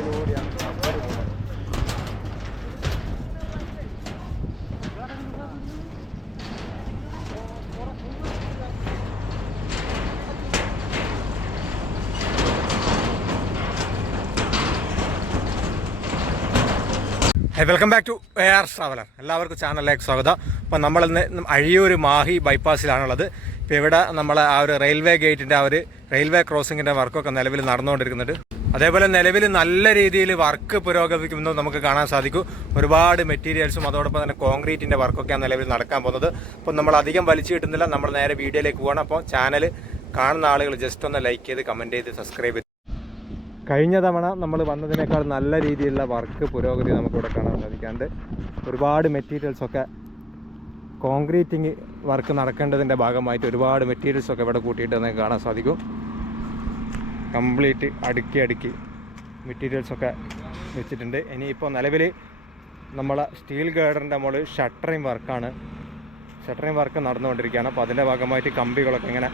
മുകളിലൂടെയാണ് rubber പോകുന്നത്. Welcome back to air traveller. എല്ലാവർക്കും ചാനലിലേക്ക് സ്വാഗതം. അപ്പം നമ്മളിന്ന് അഴിയൂർ മാഹി ബൈപ്പാസിലാണുള്ളത്. ഇപ്പോൾ ഇവിടെ നമ്മൾ ആ ഒരു റെയിൽവേ ഗേറ്റിൻ്റെ ആ ഒരു റെയിൽവേ ക്രോസിങ്ങിൻ്റെ വർക്കൊക്കെ നിലവിൽ നടന്നുകൊണ്ടിരിക്കുന്നുണ്ട്. അതേപോലെ നിലവിൽ നല്ല രീതിയിൽ വർക്ക് പുരോഗമിക്കുന്നത് നമുക്ക് കാണാൻ സാധിക്കും. ഒരുപാട് മെറ്റീരിയൽസും അതോടൊപ്പം തന്നെ കോൺക്രീറ്റിൻ്റെ വർക്കൊക്കെയാണ് നിലവിൽ നടക്കാൻ പോകുന്നത്. അപ്പം നമ്മൾ അധികം വലിച്ചു കിട്ടുന്നില്ല, നമ്മൾ നേരെ വീഡിയോയിലേക്ക് പോകണം. അപ്പോൾ ചാനൽ കാണുന്ന ആളുകൾ ജസ്റ്റ് ഒന്ന് ലൈക്ക് ചെയ്ത് കമൻറ്റ് ചെയ്ത് സബ്സ്ക്രൈബ് ചെയ്ത്. കഴിഞ്ഞ തവണ നമ്മൾ വന്നതിനേക്കാൾ നല്ല രീതിയിലുള്ള വർക്ക് പുരോഗതി നമുക്കിവിടെ കാണാൻ സാധിക്കാണ്ട്. ഒരുപാട് മെറ്റീരിയൽസൊക്കെ കോൺക്രീറ്റിങ് വർക്ക് നടക്കേണ്ടതിൻ്റെ ഭാഗമായിട്ട് ഒരുപാട് മെറ്റീരിയൽസൊക്കെ ഇവിടെ കൂട്ടിയിട്ട് നമുക്ക് കാണാൻ സാധിക്കും. കംപ്ലീറ്റ് അടുക്കി മെറ്റീരിയൽസൊക്കെ വെച്ചിട്ടുണ്ട്. ഇനിയിപ്പോൾ നിലവിൽ നമ്മളെ സ്റ്റീൽ ഗേഡറിൻ്റെ മുകളിൽ ഷട്ടറിങ് വർക്ക് നടന്നുകൊണ്ടിരിക്കുകയാണ്. അപ്പോൾ അതിൻ്റെ ഭാഗമായിട്ട് കമ്പികളൊക്കെ ഇങ്ങനെ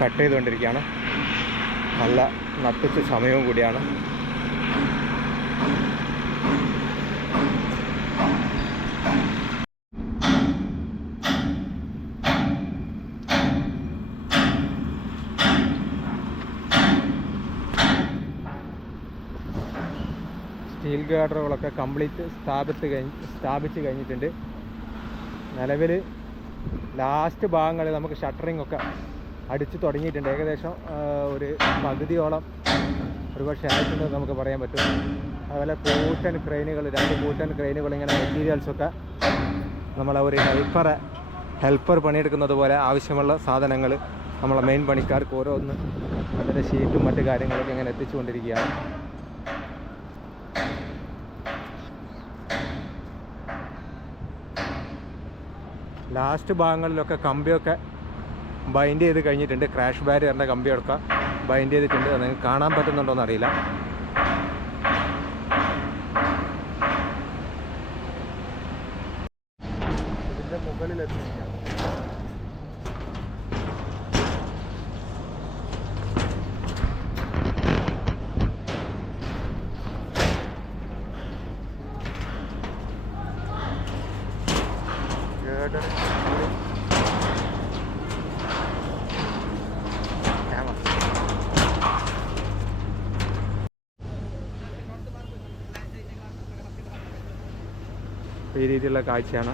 കട്ട് ചെയ്തുകൊണ്ടിരിക്കുകയാണ്. നല്ല നട്ടിച്ച സമയവും കൂടിയാണ്. സ്റ്റീൽ ഗാർഡറുകളൊക്കെ കംപ്ലീറ്റ് സ്ഥാപിച്ച് കഴിഞ്ഞിട്ടുണ്ട്. നിലവിൽ ലാസ്റ്റ് ഭാഗങ്ങളിൽ നമുക്ക് ഷട്ടറിങ് ഒക്കെ അടിച്ച് തുടങ്ങിയിട്ടുണ്ട്. ഏകദേശം ഒരു പകുതിയോളം ഒരുപക്ഷെ ആയിട്ടുണ്ടെന്ന് നമുക്ക് പറയാൻ പറ്റും. അതുപോലെ കൂറ്റൻ ക്രെയിനുകൾ, 2 കൂറ്റൻ ക്രെയിനുകൾ ഇങ്ങനെ മെറ്റീരിയൽസൊക്കെ നമ്മളെ ഒരു ഹെൽപ്പർ പണിയെടുക്കുന്നത് പോലെ ആവശ്യമുള്ള സാധനങ്ങൾ നമ്മളെ മെയിൻ പണിക്കാർക്ക് ഓരോന്ന് അതിൻ്റെ ഷീറ്റും മറ്റു കാര്യങ്ങളൊക്കെ ഇങ്ങനെ എത്തിച്ചുകൊണ്ടിരിക്കുകയാണ്. ലാസ്റ്റ് ഭാഗങ്ങളിലൊക്കെ കമ്പിയൊക്കെ ബൈൻഡ് ചെയ്ത് കഴിഞ്ഞിട്ടുണ്ട്. ക്രാഷ് ബാരിയറിൻ്റെ കമ്പിയൊക്കെ ബൈൻഡ് ചെയ്തിട്ടുണ്ട്. അത് നിങ്ങൾക്ക് കാണാൻ പറ്റുന്നുണ്ടോയെന്ന് അറിയില്ല. ഇതിൻ്റെ മുകളിലെത്തിയിരിക്കുകയാണ്. ഈ രീതിയിലുള്ള കാഴ്ചയാണ്.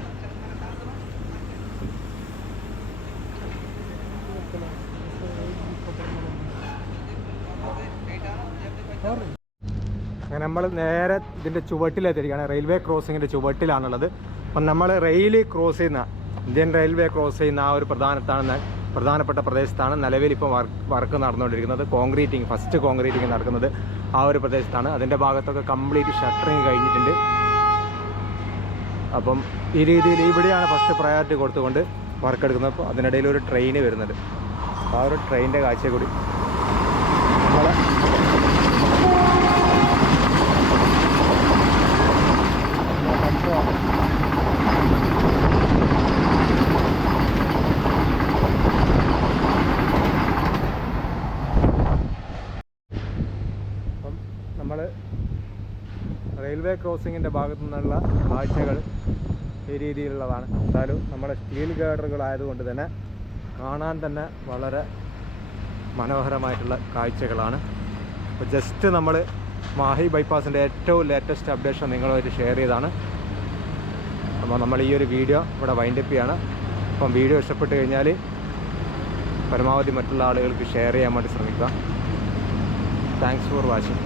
അങ്ങനെ നമ്മൾ നേരെ ഇതിൻ്റെ ചുവട്ടിലെത്തിയിരിക്കുകയാണ്. റെയിൽവേ ക്രോസിങ്ങിൻ്റെ ചുവട്ടിലാണുള്ളത്. അപ്പം നമ്മൾ ഇന്ത്യൻ റെയിൽവേ ക്രോസ് ചെയ്യുന്ന ആ ഒരു പ്രധാനപ്പെട്ട പ്രദേശത്താണ് നിലവിൽ ഇപ്പോൾ വർക്ക് നടന്നുകൊണ്ടിരിക്കുന്നത്. ഫസ്റ്റ് കോൺക്രീറ്റിങ് നടക്കുന്നത് ആ ഒരു പ്രദേശത്താണ്. അതിൻ്റെ ഭാഗത്തൊക്കെ കംപ്ലീറ്റ് ഷട്ടറിങ് കഴിഞ്ഞിട്ടുണ്ട്. അപ്പം ഈ രീതിയിൽ ഇവിടെയാണ് ഫസ്റ്റ് പ്രയോറിറ്റി കൊടുത്തുകൊണ്ട് വർക്ക് എടുക്കുന്നത്. അപ്പോൾ അതിനിടയിൽ ഒരു ട്രെയിൻ വരുന്നുണ്ട്. ആ ഒരു ട്രെയിനിൻ്റെ കാഴ്ച കൂടി നമ്മളെ അപ്പം നമ്മൾ റെയിൽവേ ക്രോസിങ്ങിൻ്റെ ഭാഗത്തു നിന്നുള്ള കാഴ്ചകൾ ഈ രീതിയിലുള്ളതാണ്. എന്തായാലും നമ്മുടെ സ്റ്റീൽ ഗാർഡറുകളായതുകൊണ്ട് തന്നെ കാണാൻ തന്നെ വളരെ മനോഹരമായിട്ടുള്ള കാഴ്ചകളാണ്. അപ്പോൾ ജസ്റ്റ് നമ്മൾ മാഹി ബൈപ്പാസിൻ്റെ ഏറ്റവും ലേറ്റസ്റ്റ് അപ്ഡേഷൻ നിങ്ങളുമായിട്ട് ഷെയർ ചെയ്താണ്. അപ്പോൾ നമ്മൾ ഈ ഒരു വീഡിയോ ഇവിടെ വൈൻഡപ്പ് ചെയ്യാണ്. അപ്പം വീഡിയോ ഇഷ്ടപ്പെട്ട് കഴിഞ്ഞാൽ പരമാവധി മറ്റുള്ള ആളുകൾക്ക് ഷെയർ ചെയ്യാൻ വേണ്ടി ശ്രമിക്കുക. Thanks for watching.